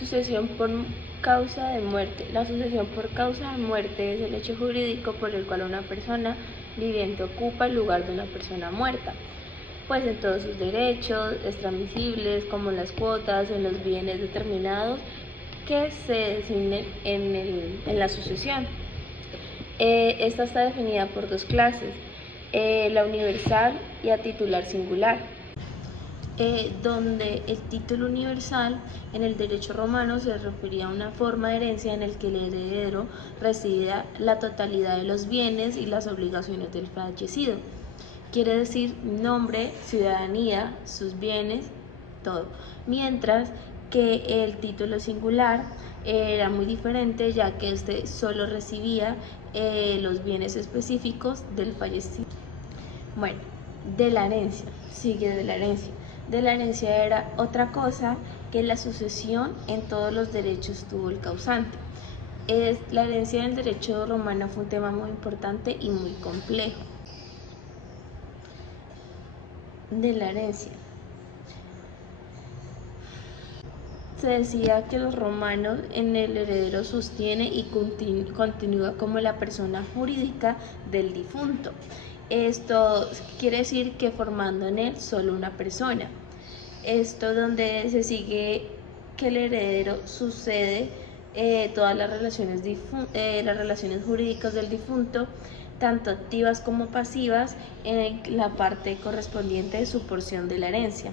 Sucesión por causa de muerte. La sucesión por causa de muerte es el hecho jurídico por el cual una persona viviente ocupa el lugar de una persona muerta, pues en todos sus derechos extransmisibles, como las cuotas, en los bienes determinados que se designen en la sucesión. Esta está definida por dos clases, la universal y a titular singular. Donde el título universal en el derecho romano se refería a una forma de herencia en el que el heredero recibía la totalidad de los bienes y las obligaciones del fallecido. Quiere decir nombre, ciudadanía, sus bienes, todo. Mientras que el título singular era muy diferente, ya que este solo recibía los bienes específicos del fallecido. Bueno, de la herencia, sigue de la herencia. De la herencia era otra cosa que la sucesión en todos los derechos tuvo el causante. La herencia en el derecho romano fue un tema muy importante y muy complejo. De la herencia. Se decía que los romanos en el heredero sostiene y continúa como la persona jurídica del difunto. Esto quiere decir que formando en él solo una persona. Esto donde se sigue que el heredero sucede todas las relaciones jurídicas del difunto, tanto activas como pasivas, en la parte correspondiente de su porción de la herencia.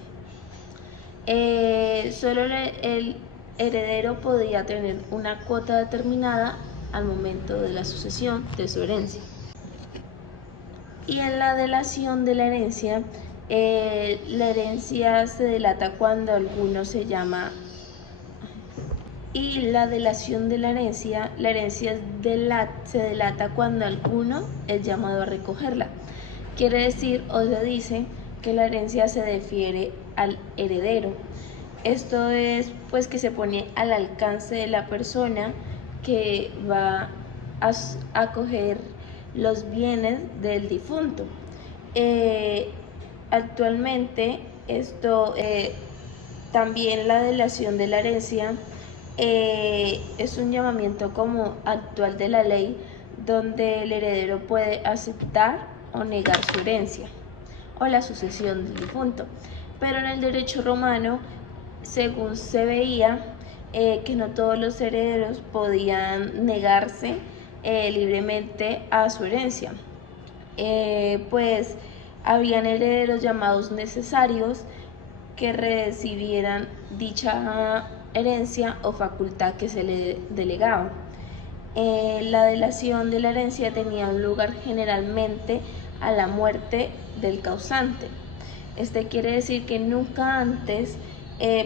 Solo el heredero podía tener una cuota determinada al momento de la sucesión de su herencia. Y en la delación de la herencia se delata cuando alguno se llama. Y la delación de la herencia se delata cuando alguno es llamado a recogerla. Quiere decir o se dice que la herencia se defiere al heredero. Esto es pues que se pone al alcance de la persona que va a coger los bienes del difunto. Actualmente también la delación de la herencia es un llamamiento como actual de la ley, donde el heredero puede aceptar o negar su herencia o la sucesión del difunto. Pero en el derecho romano, según se veía, que no todos los herederos podían negarse libremente a su herencia, pues habían herederos llamados necesarios que recibieran dicha herencia o facultad que se le delegaba. La delación de la herencia tenía un lugar generalmente a la muerte del causante. Quiere decir que nunca antes,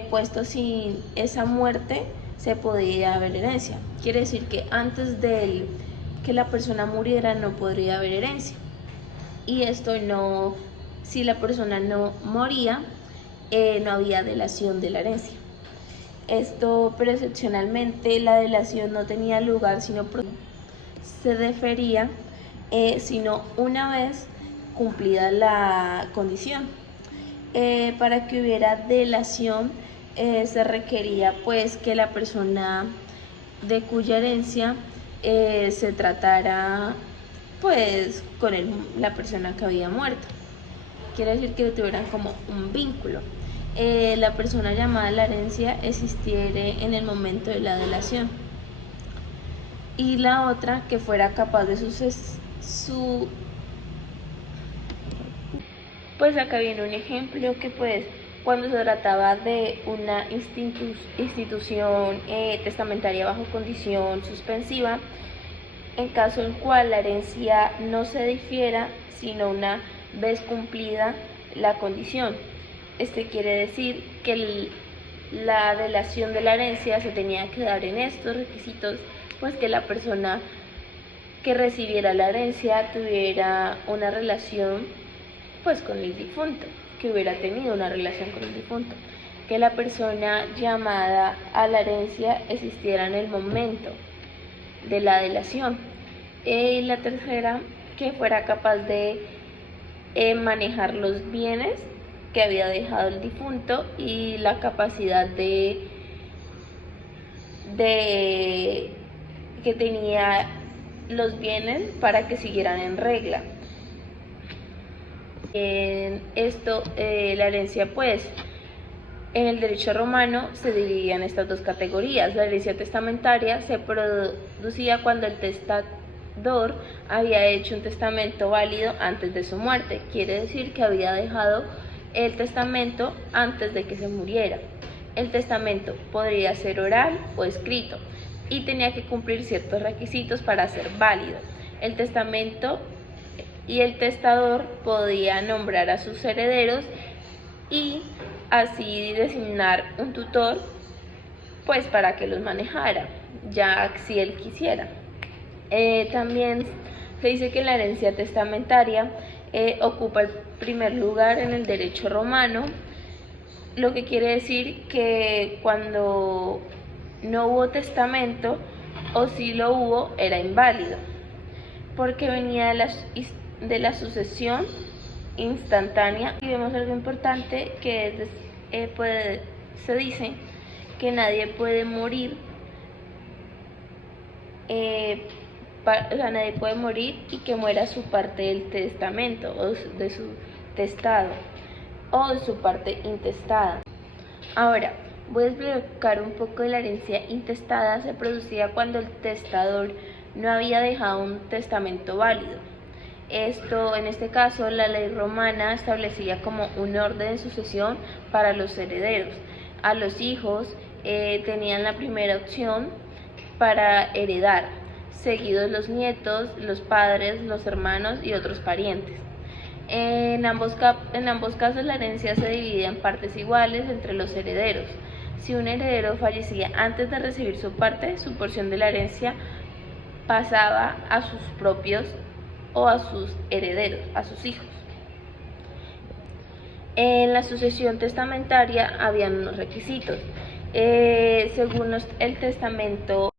puesto sin esa muerte, se podía haber herencia. Quiere decir que antes de que la persona muriera no podría haber herencia. Y esto no, si la persona no moría, no había delación de la herencia. Pero excepcionalmente la delación no tenía lugar, se defería sino una vez cumplida la condición. Para que hubiera delación se requería pues que la persona de cuya herencia se tratara pues con la persona que había muerto. Quiere decir que tuvieran como un vínculo. La persona llamada a la herencia existiere en el momento de la delación. Y la otra, que fuera capaz de Pues acá viene un ejemplo que pues cuando se trataba de una institución testamentaria bajo condición suspensiva, en caso en cual la herencia no se difiera sino una vez cumplida la condición. Quiere decir que la delación de la herencia se tenía que dar en estos requisitos, pues que la persona que recibiera la herencia tuviera una relación pues con el difunto, que hubiera tenido una relación con el difunto, que la persona llamada a la herencia existiera en el momento de la delación. Y la tercera, que fuera capaz de manejar los bienes que había dejado el difunto y la capacidad de de que tenía los bienes para que siguieran en regla. En esto, la herencia, pues, en el derecho romano se dividía en estas dos categorías. La herencia testamentaria se producía cuando el testador había hecho un testamento válido antes de su muerte, quiere decir que había dejado el testamento antes de que se muriera. El testamento podría ser oral o escrito y tenía que cumplir ciertos requisitos para ser válido. El testamento y el testador podía nombrar a sus herederos y así designar un tutor, pues, para que los manejara, ya si él quisiera. También se dice que la herencia testamentaria ocupa el primer lugar en el derecho romano, lo que quiere decir que cuando no hubo testamento, o si lo hubo, era inválido, porque venía de la sucesión instantánea. Y vemos algo importante, que se dice que nadie puede morir, nadie puede morir y que muera su parte del testamento o de su testado o de su parte intestada. Ahora, voy a explicar un poco de la herencia intestada. Se producía cuando el testador no había dejado un testamento válido. Esto, en este caso, la ley romana establecía como un orden de sucesión para los herederos. A los hijos tenían la primera opción para heredar, seguidos los nietos, los padres, los hermanos y otros parientes. En ambos casos la herencia se dividía en partes iguales entre los herederos. Si un heredero fallecía antes de recibir su parte, su porción de la herencia pasaba a sus propios o a sus herederos, a sus hijos. En la sucesión testamentaria habían unos requisitos. Según el testamento